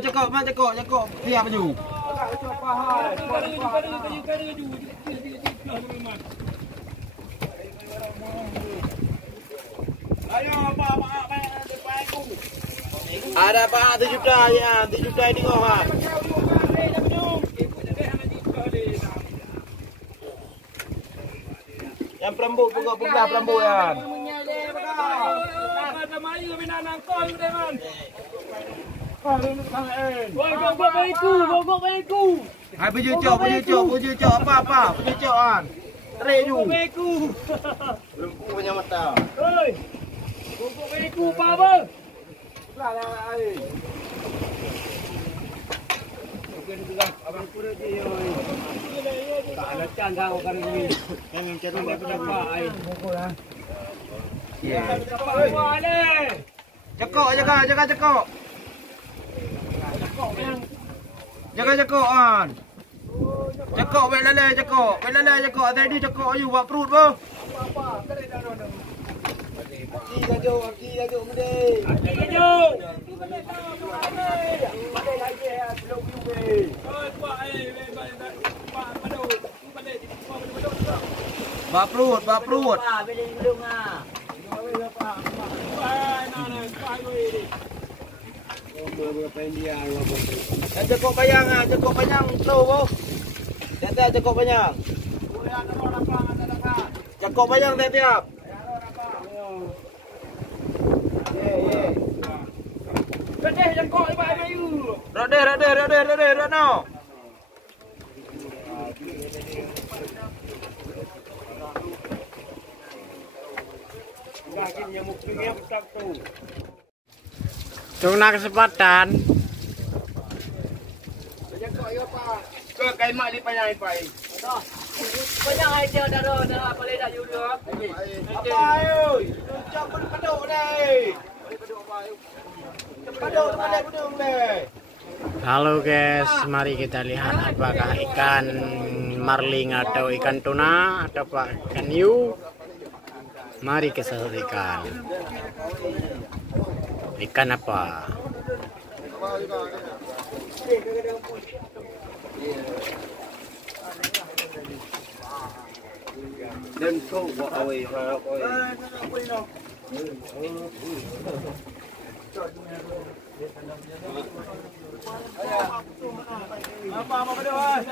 Cekok, mak cekok, siap baju. Ayo, Pak, ada Pak 7 juta ya, 7 juta ini kok, Pak. Yang perembu, pegah perembu ya. Hai baju cok, apa? Baju cokan. Tereju. Belum punya mata. Hei. Bogok beku apa? Lah ai. Abang pura dia. Tak ada can kau kan ini. Yang cerita dapat ai. Bogok lah. Ya. Cekok, jaga cekok. Jaga cekokan. Cekok wek lele cekok. Tadi cekok you buat perut boh. Apa? Aki gajo mende. Aki gajo. Pada lagi belum you. Pak perut. Pak belum ah. Cekok panjang tahu boh. Tete cekok panjang. Cekok panjang tiap. Rodeh cekok ibu ayu. Rodeh no. Tuna kesempatan. Ke kain mak di panjang ipai. Panjang aja dah boleh dah you dulu. Apa ayo? Cak peduk deh. Peduk deh. Halo guys, mari kita lihat apakah ikan marling atau ikan tuna atau ikan hiu. Mari kita saksikan. Ikan apa? Dan kau bawa away harap away. Apa berdua?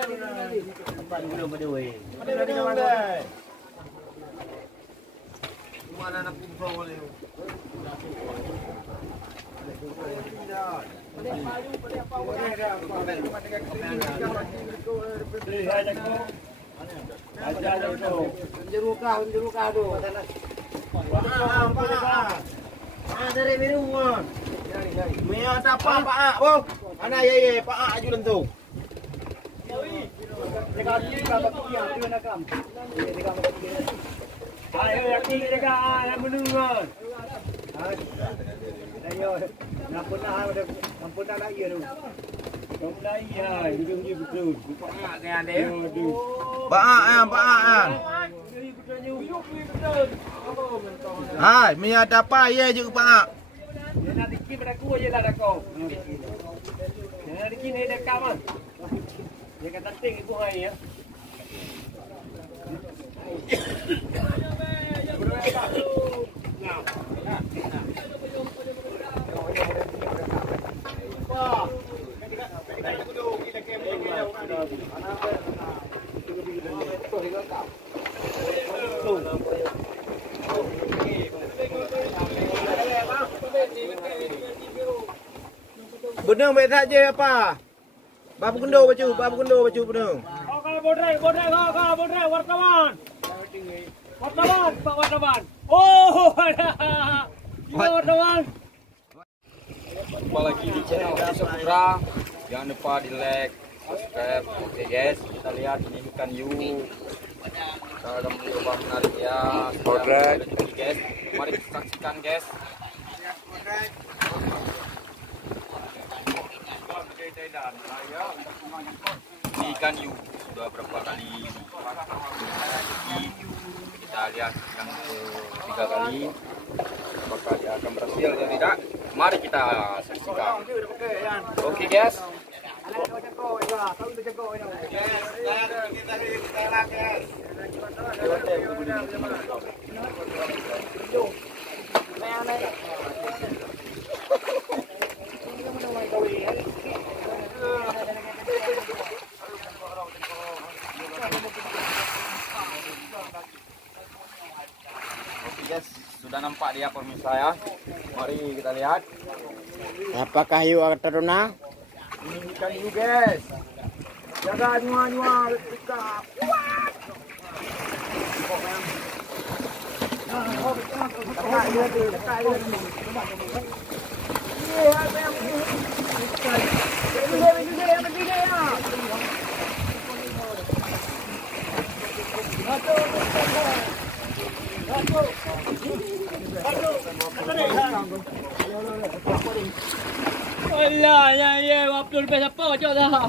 Mana nak kumpul boleh? Jeruk kau tu. Dari minuman. Mia apa Pak? Oh, mana ye Pak aju lentu. Ayo yakin jaga yang menungan. Ayo, nampun dah lagi tu. Kamu dah iya, hidung betul. Pak kan dia. Pak. Hai, Mia apa ye juga Pak. Dia nak dikit pada aku je lah dah kau. Dia nak dikit ni dah kawan. Dia kata ting ibu hai ya. Benung baik saja apa? Babu kendo baju benung. Oh kalau bodrai wartawan. Pak wartawan. Oh, wartawan. Jumpa lagi di channel Desa Putra. Jangan lupa di like, subscribe. Oke guys, kita lihat ini ikan hiu. Kita ada mencoba menarik ya. Bodrai guys. Mari kita saksikan guys. Ini ikan hiu sudah berapa kali kita lihat yang ketiga kali apakah dia akan berhasil atau tidak, mari kita saksikan. Oke guys. Guys, sudah nampak dia pemirsa ya. Mari kita lihat. Apakah hiu teruna? Ini ikan hiu guys. Jaga nyua-nyua kita. Alah, ya, Abdul lepas apa je dah.